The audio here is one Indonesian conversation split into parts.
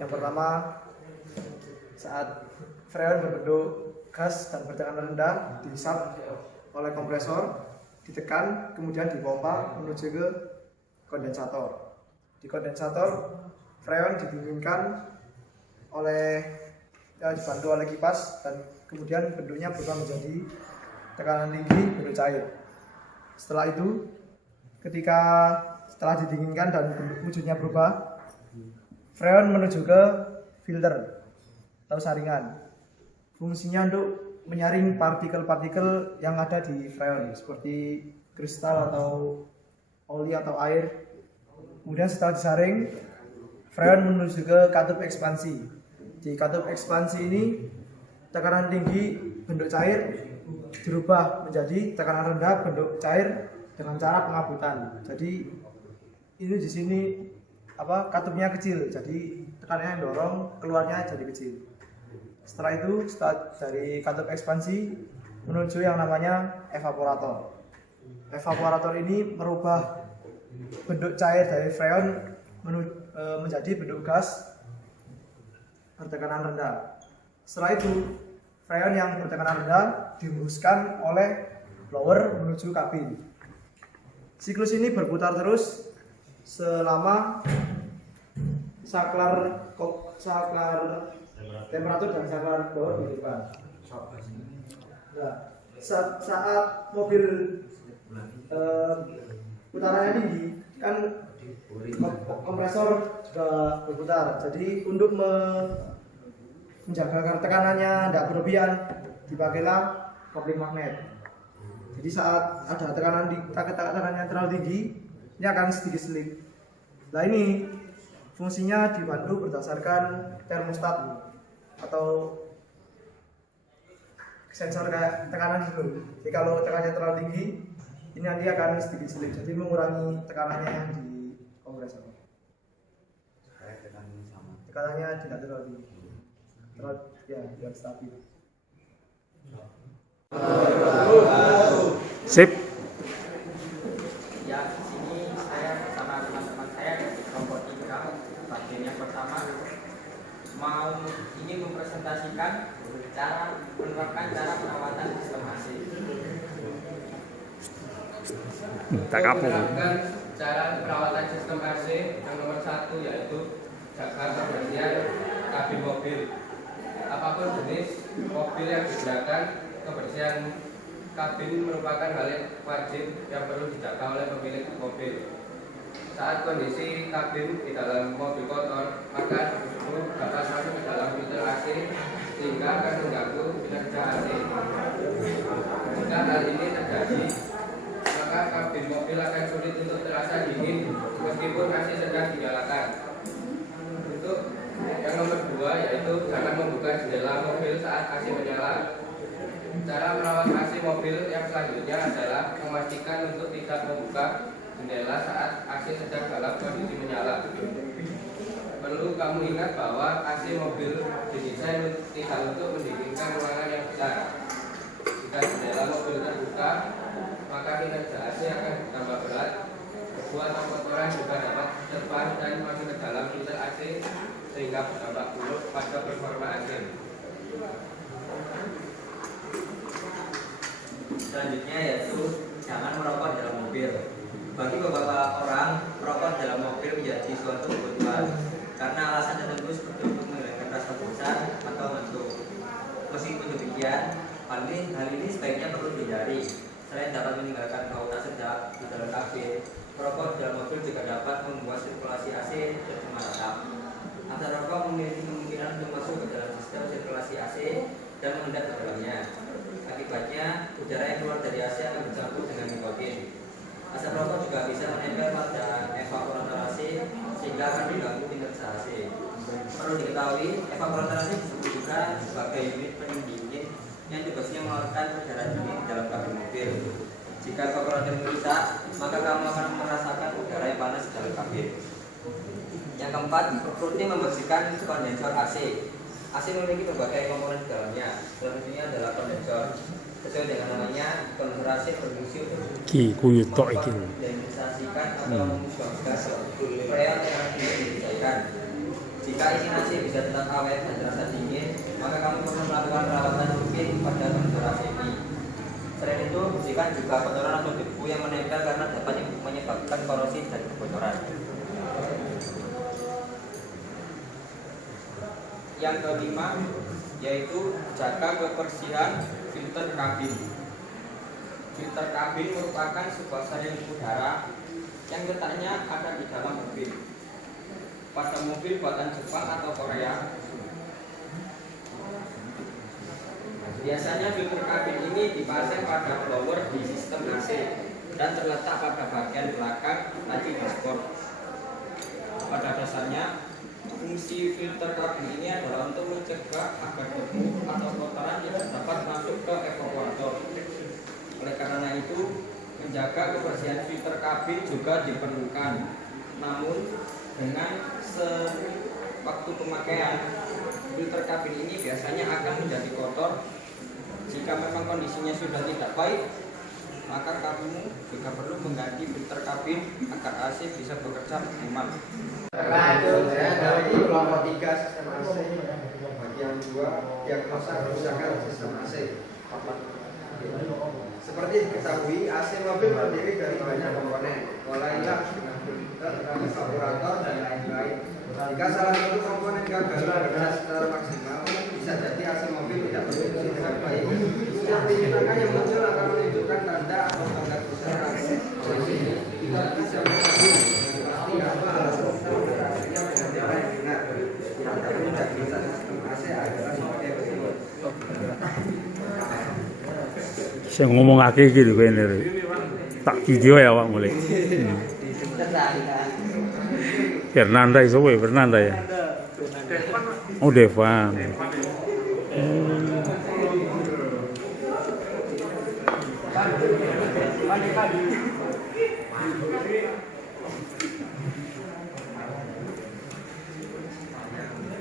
Yang pertama, saat freon berbentuk gas dan bertekanan rendah dihisap oleh kompresor, ditekan, kemudian dipompa menuju ke kondensator. Di kondensator, freon didinginkan dibantu oleh kipas dan kemudian bentuknya berubah menjadi tekanan tinggi bentuk cair. Setelah itu, setelah didinginkan dan bentuk wujudnya berubah, freon menuju ke filter atau saringan. Fungsinya untuk menyaring partikel-partikel yang ada di freon seperti kristal atau oli atau air. Kemudian setelah disaring, freon menuju ke katup ekspansi. Di katup ekspansi ini tekanan tinggi bentuk cair dirubah menjadi tekanan rendah bentuk cair dengan cara pengabutan. Jadi ini di sini katupnya kecil, jadi tekanannya dorong, keluarnya jadi kecil. Setelah itu, dari katup ekspansi menuju yang namanya evaporator. Evaporator ini merubah bentuk cair dari freon menjadi bentuk gas bertekanan rendah. Setelah itu, freon yang bertekanan rendah dihembuskan oleh blower menuju kabin. Siklus ini berputar terus selama saklar temperatur dan saklar blower dihidupkan. Nah, saat mobil putarannya tinggi, kan kompresor juga berputar. Jadi untuk menjaga agar tekanannya tidak berlebihan, dipakailah kopling magnet. Jadi saat ada tekanannya terlalu tinggi, ini akan sedikit selip. Nah, ini fungsinya dibantu berdasarkan termostat atau sensor kayak tekanan gitu. Jadi kalau tekanannya terlalu tinggi, ini nanti akan sedikit selip. Jadi mengurangi tekanannya yang di kompresor. Tekanannya tidak terlalu tinggi. Biar stabil. Sip. Ya, di sini saya bersama teman-teman saya dari kelompok 3. Bagian yang pertama ingin mempresentasikan menerapkan cara perawatan sistem AC. Tak kapung. Menerapkan cara perawatan sistem AC yang nomor 1 yaitu jaga kebersihan kabin mobil. Apapun jenis mobil yang digunakan, kebersihan kabin merupakan hal yang wajib yang perlu dijaga oleh pemilik mobil. Saat kondisi kabin di dalam mobil kotor, maka tersebut dapat masuk ke dalam filter AC sehingga akan mengganggu kinerja AC. Jika hal ini terjadi, maka kabin mobil akan sulit untuk terasa dingin meskipun AC sedang dinyalakan. Untuk yang nomor 2 yaitu jangan membuka jendela mobil saat AC menyala. Cara merawat AC mobil yang selanjutnya adalah memastikan untuk tidak membuka jendela saat AC sedang dalam kondisi menyala. Perlu kamu ingat bahwa AC mobil didesain tidak untuk mendinginkan ruangan yang besar. Jika jendela mobil terbuka, maka kinerja AC akan bertambah berat. Debu atau kotoran juga dapat terpaut dan masuk ke dalam filter AC sehingga berdampak buruk pada performa AC. Selanjutnya yaitu jangan merokok dalam mobil. Bagi beberapa orang, merokok dalam mobil menjadi suatu kebutuhan karena alasan tertentu seperti untuk menghilangkan rasa bosan atau ngantuk. Meskipun demikian, hal ini sebaiknya perlu dihindari. Selain dapat meninggalkan bau tak sedap di dalam kabin, merokok di dalam mobil juga dapat membuat sirkulasi AC tidak merata. Asap rokok memiliki kemungkinan untuk masuk ke dalam sistem sirkulasi AC dan mengendap di dalamnya. Akibatnya, udara yang keluar dari AC akan bercampur dengan nikotin. Asap rokok juga bisa menempel pada evaporator AC sehingga akan diganggu kinerja AC. Perlu diketahui, evaporator AC disebut juga sebagai unit pendingin yang tugasnya mengeluarkan udara dingin di dalam kabin mobil. Jika evaporator rusak, maka kamu akan merasakan udara yang panas di dalam kabin. Yang keempat, rutin membersihkan kondensor AC. AC memiliki berbagai komponen di dalamnya. Salah satunya adalah kondensor. Sesuai dengan namanya, kondensor AC berfungsi untuk mendensasikan atau membuang gas freon yang tidak dicairkan. Jika ingin AC bisa tetap awet dan terasa dingin, maka kamu perlu melakukan perawatan rutin pada kondensor AC ini. Selain itu, bersihkan juga kotoran atau debu yang menempel karena dapat menyebabkan korosi dan kebocoran. Yang kelima, yaitu jaga kebersihan filter kabin. Filter kabin merupakan sebuah saringan udara yang letaknya ada di dalam mobil. Pada mobil buatan Jepang atau Korea, biasanya filter kabin ini dipasang pada blower di sistem AC dan terletak pada bagian belakang laci dashboard. Pada dasarnya, fungsi filter kabin ini adalah untuk mencegah agar debu atau kotoran tidak dapat masuk ke evaporator. Oleh karena itu, menjaga kebersihan filter kabin juga diperlukan. Namun, dengan sewaktu pemakaian, filter kabin ini biasanya akan menjadi kotor. Jika memang kondisinya sudah tidak baik, maka kamu juga perlu mengganti filter kabin agar AC bisa bekerja optimal. Lanjut, saya dari kelompok 3 sistem AC. Bagian 2, diagnosa kerusakan sistem AC. Seperti diketahui, AC mobil terdiri dari banyak komponen, mulailah dengan filter, evaporator, dan lain-lain. Jika salah satu komponen gagal bekerja secara maksimal, bisa jadi AC mobil tidak berfungsi dengan baik. Setiap tindakan yang muncul akan menunjukkan tanda atau tanda kerusakan. Oleh ini, kita bisa mengetahui dengan pasti apa alasan kita menggunakannya dengan cara yang benar. Tapi diagnosa sistem AC adalah sebagai berikut. Saya ngomong akeh gitu kayaknya. Tak video ya Pak mulai. Fernanda iso wae, Fernanda ya. Oh Devan.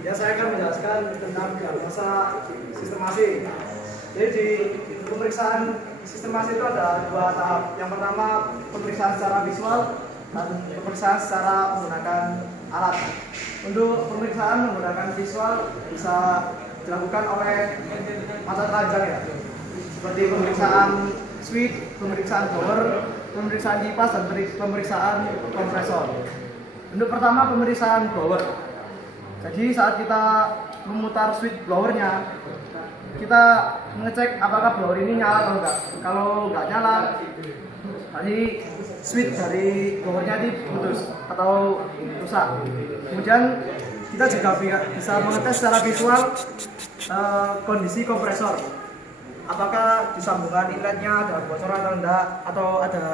Ya, saya akan menjelaskan tentang diagnosa sistem AC. Jadi di pemeriksaan sistem AC itu ada 2 tahap. Yang pertama pemeriksaan secara visual dan pemeriksaan secara menggunakan alat. Untuk pemeriksaan menggunakan visual bisa dilakukan oleh mata telanjang ya, seperti pemeriksaan switch, pemeriksaan blower, pemeriksaan kipas dan pemeriksaan kompresor. Untuk pertama pemeriksaan blower. Jadi saat kita memutar switch blowernya, kita mengecek apakah blower ini nyala atau enggak. Kalau enggak nyala, tadi switch dari blowernya ini putus atau rusak. Kemudian kita juga bisa mengetes secara visual kondisi kompresor. Apakah di sambungan inletnya ada bocoran atau enggak, atau ada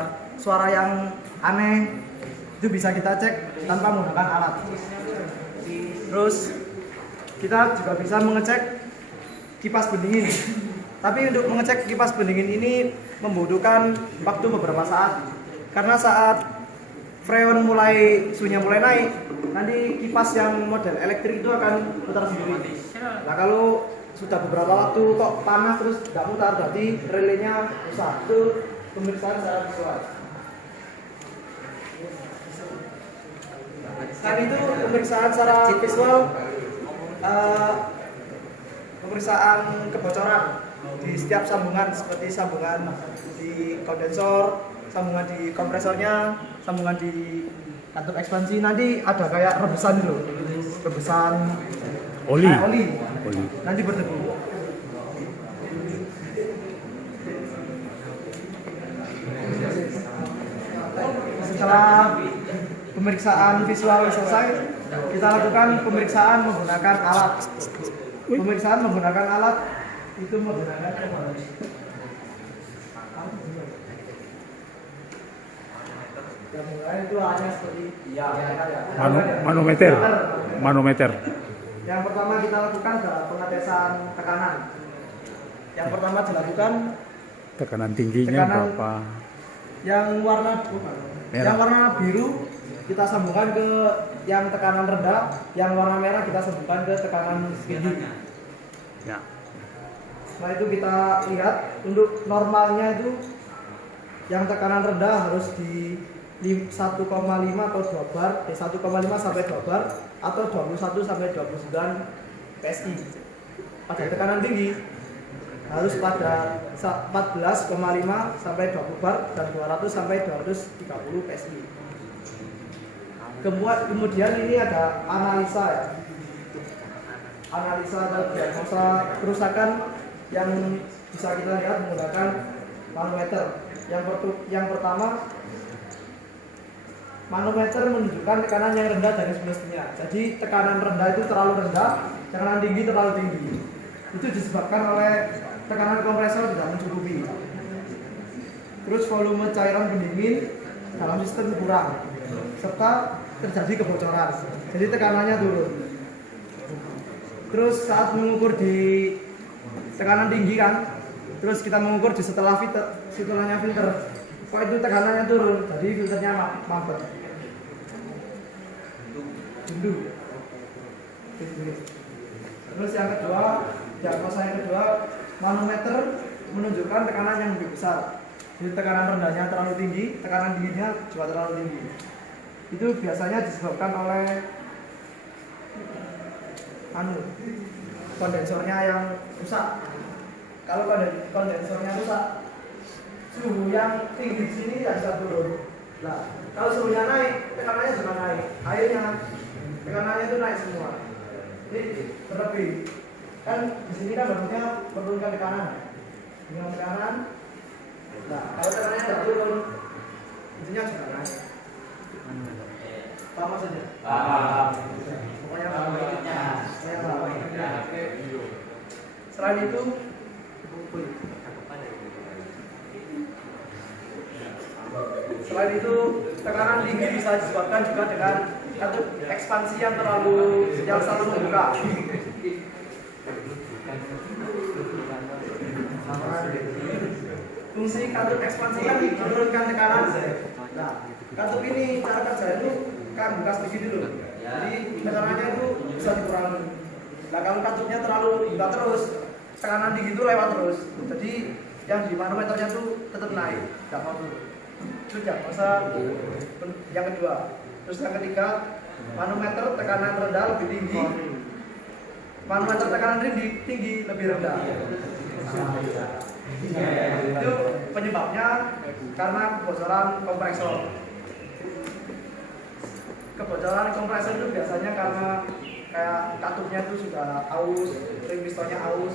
suara yang aneh. Itu bisa kita cek tanpa menggunakan alat. Terus kita juga bisa mengecek kipas pendingin. Tapi untuk mengecek kipas pendingin ini membutuhkan waktu beberapa saat. Karena saat freon suhunya mulai naik, nanti kipas yang model elektrik itu akan putar sendiri. Nah, kalau sudah beberapa waktu kok panas terus nggak mutar, berarti relenya rusak. Itu pemeriksaan secara visual. Selain itu pemeriksaan secara visual, pemeriksaan kebocoran di setiap sambungan, seperti sambungan di kondensor, sambungan di kompresornya, sambungan di katup ekspansi. Nanti ada kayak rebesan dulu, rebesan Oli. nanti berdebu. Setelah pemeriksaan visual selesai, kita lakukan pemeriksaan menggunakan alat. Pemeriksaan menggunakan alat itu menggunakan yang mulai itu hanya seperti Manometer. Yang pertama kita lakukan adalah pengetesan tekanan. Yang pertama dilakukan Tekanan tingginya berapa? Yang warna biru kita sambungkan ke yang tekanan rendah, yang warna merah kita sambungkan ke tekanan tinggi. Ya. Setelah itu kita lihat untuk normalnya itu yang tekanan rendah harus di 1,5 atau 2 bar, 1,5 sampai 2 bar atau 21 sampai 29 PSI. Pada tekanan tinggi harus pada 14,5 sampai 20 bar dan 200 sampai 230 PSI. Kemudian ini ada analisa ya. Analisa atau diagnosa kerusakan yang bisa kita lihat menggunakan manometer. Yang pertama, manometer menunjukkan tekanan yang rendah dari semestinya. Jadi tekanan rendah itu terlalu rendah, tekanan tinggi terlalu tinggi. Itu disebabkan oleh tekanan kompresor tidak mencukupi. Terus volume cairan pendingin dalam sistem kurang, serta terjadi kebocoran. Jadi tekanannya turun. Terus saat mengukur di tekanan tinggi kan, terus kita mengukur di setelahnya filter. Kok itu tekanannya turun, jadi filternya mampet. Terus yang kedua, diagnosa yang kedua, manometer menunjukkan tekanan yang lebih besar. Jadi tekanan rendahnya terlalu tinggi, tekanan dinginnya juga terlalu tinggi. Itu biasanya disebabkan oleh kondensornya yang rusak. Kalau kondensornya rusak, suhu yang tinggi di sini tidak bisa turun. Nah, kalau suhunya naik, tekanannya juga naik. Akhirnya tekanannya itu naik semua. Ini berlebih. Kan di sini kan bentuknya menurunkan tekanan. Dengan tekanan. Nah, kalau tekanannya tidak turun, itunya juga naik. Paham maksudnya? Paham. Pokoknya selain itu, tekanan tinggi bisa disebabkan juga dengan katup ekspansi yang selalu membuka. Fungsi katup ekspansi kan menurunkan tekanan. Nah, katup ini cara kerja itu kan buka sedikit dulu. Jadi tekanannya itu bisa dikurangi. Nah, kalau katupnya terlalu buka terus, tekanan tinggi itu lewat terus. Jadi yang di manometernya itu tetap naik, tidak mau turun. Itu diagnosa yang kedua. Terus yang ketiga, manometer tekanan rendah lebih tinggi, manometer tekanan tinggi lebih rendah. Itu penyebabnya karena kebocoran kompresor. Kebocoran kompresor itu biasanya karena kayak katupnya itu sudah aus, ring pistonnya aus,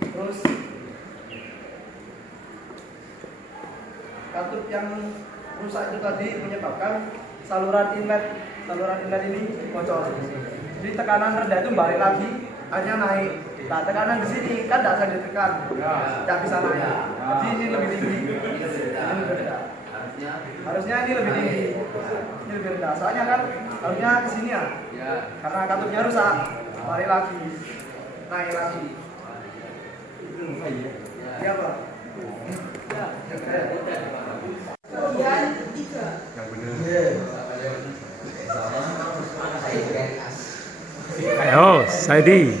terus katup yang rusak itu tadi menyebabkan saluran inlet ini bocor. Jadi tekanan rendah itu balik lagi, hanya naik. Nah, tekanan di sini kan tidak bisa ditekan, tidak bisa naik. Jadi ini lebih tinggi, ini lebih rendah. Harusnya ini lebih tinggi, ini lebih rendah. Soalnya kan harusnya ke sini ya, karena katupnya rusak, balik lagi, naik lagi. Iya Pak. Kemudian 3. Yang benar. Ayo, Saidi.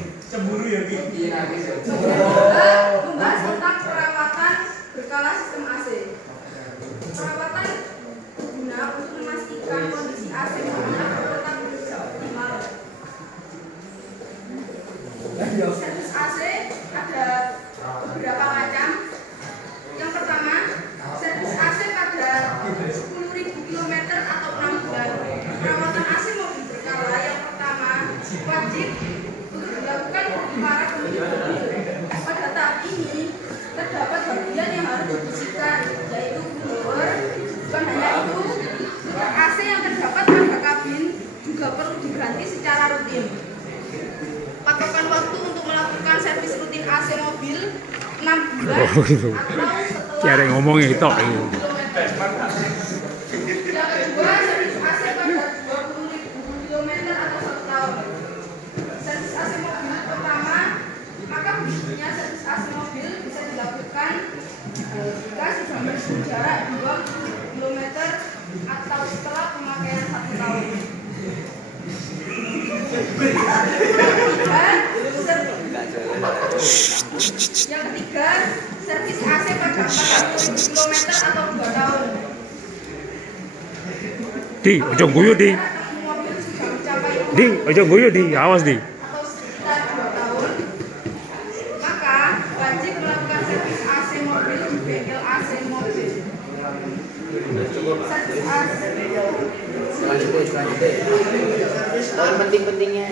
Membahas tentang perawatan berkala sistem AC. Perawatan guna untuk memastikan kondisi AC tetap bekerja optimal. Servis AC ada beberapa macam. Yang pertama, servis AC pada 10.000 km atau 6 bulan. Perawatan AC mobil berkala yang pertama wajib untuk dilakukan bulan Oh, gitu. atau Cara setelah ngomongnya itu. 20 kilometer. Yang kedua, servis AC pada 20.000 kilometer atau 1 tahun. Servis AC mobil pertama, maka berikutnya servis AC mobil bisa dilakukan jika sudah menempuh jarak 20 kilometer atau setelah pemakaian 1 tahun. Yang ketiga, servis AC pada 40.000 kilometer atau 2 tahun. Di, ojo guyu di. Mobil sudah mencapai Di, ojo guyu di. Awas di. atau sekitar 2 tahun, maka wajib melakukan servis AC mobil di bengkel AC mobil. Servis AC Selanjutnya. Poin penting-pentingnya.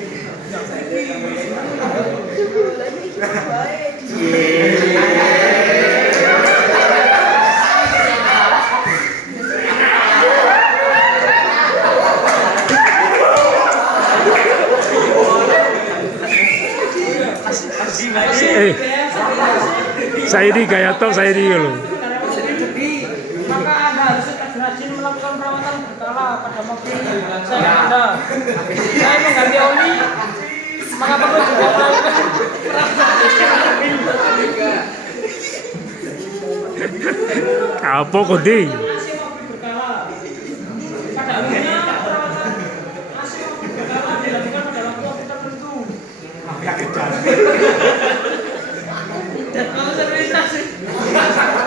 Saya di gaya top saya di lo. Maka Anda harus rajin melakukan perawatan berkala pada mobil saya Anda. Saya mengganti oli, maka perlu juga melakukan Apa kok di? AC mobil berkala. Pada umumnya perawatan AC mobil berkala dilakukan pada waktu tertentu. Dan kalau servis AC Sekarang apa?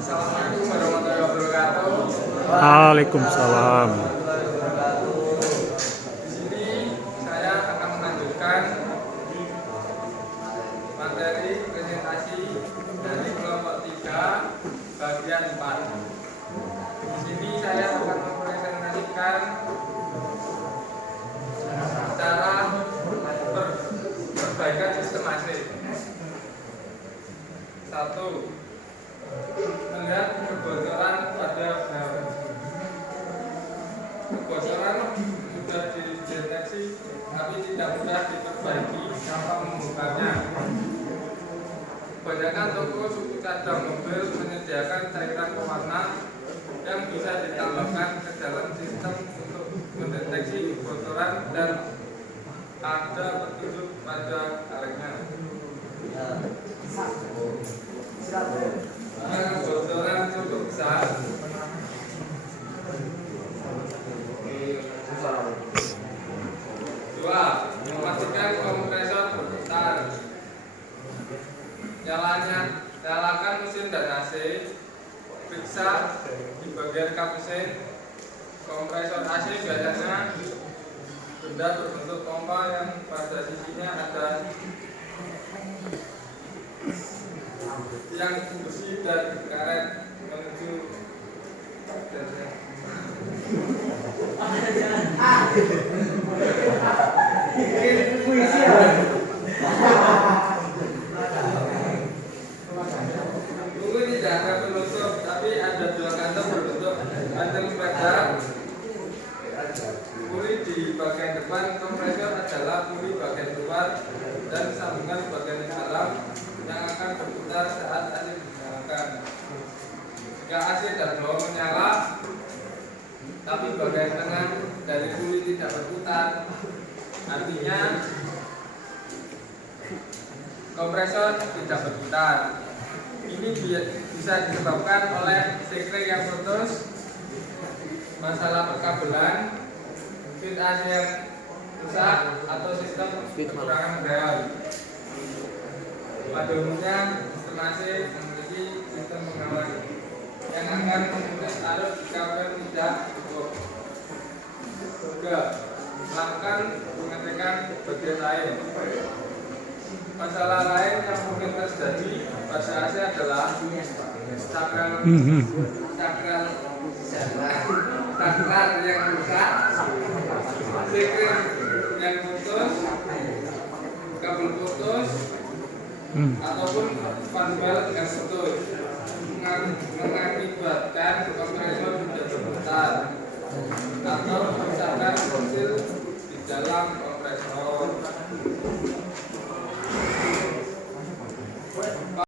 Assalamualaikum warahmatullahi wabarakatuh. Waalaikumsalam. Di sini saya akan melanjutkan materi presentasi dari kelompok 3 bagian 4. Di sini saya akan mempresentasikan cara perbaikan sistem AC. 1. Melihat kebocoran pada valve. Kebocoran sudah dideteksi tapi tidak mudah diperbaiki tanpa membukanya. Kebanyakan toko suku cadang mobil menyediakan cairan pewarna yang bisa ditambahkan ke dalam sistem untuk mendeteksi kebocoran dan ada petunjuk pada karetnya. Jika kebocoran cukup besar, dua, memastikan kompresor berputar. Nyalakan mesin dan AC. Periksa di bagian kap mesin. Kompresor AC biasanya benda berbentuk pompa yang pada sisinya ada yang besi dan karet menuju Tunggu tidak ada penutup, tapi ada 2 kantong berbentuk kantong sepeda. Puli di bagian depan kompresor adalah puli bagian luar dan sambungan bagian dalam yang akan berputar saat AC dinyalakan. Jika AC dan bawah menyala, tapi bagian tengah dari puli tidak berputar, artinya kompresor tidak berputar. Ini bisa disebabkan oleh sekring yang putus, masalah perkabelan, fit AC yang rusak atau sistem kekurangan rel. Pada umumnya sistem AC memiliki sistem pengaman yang akan memutus arus jika rel tidak cukup. Juga melakukan pengecekan bagian lain. Masalah lain yang mungkin terjadi pada AC adalah sakral yang rusak, sekren yang putus, kabel putus, ataupun fan belt yang putus, mengakibatkan kompresor menjadi berputar atau kerusakan fosil di dalam kompresor.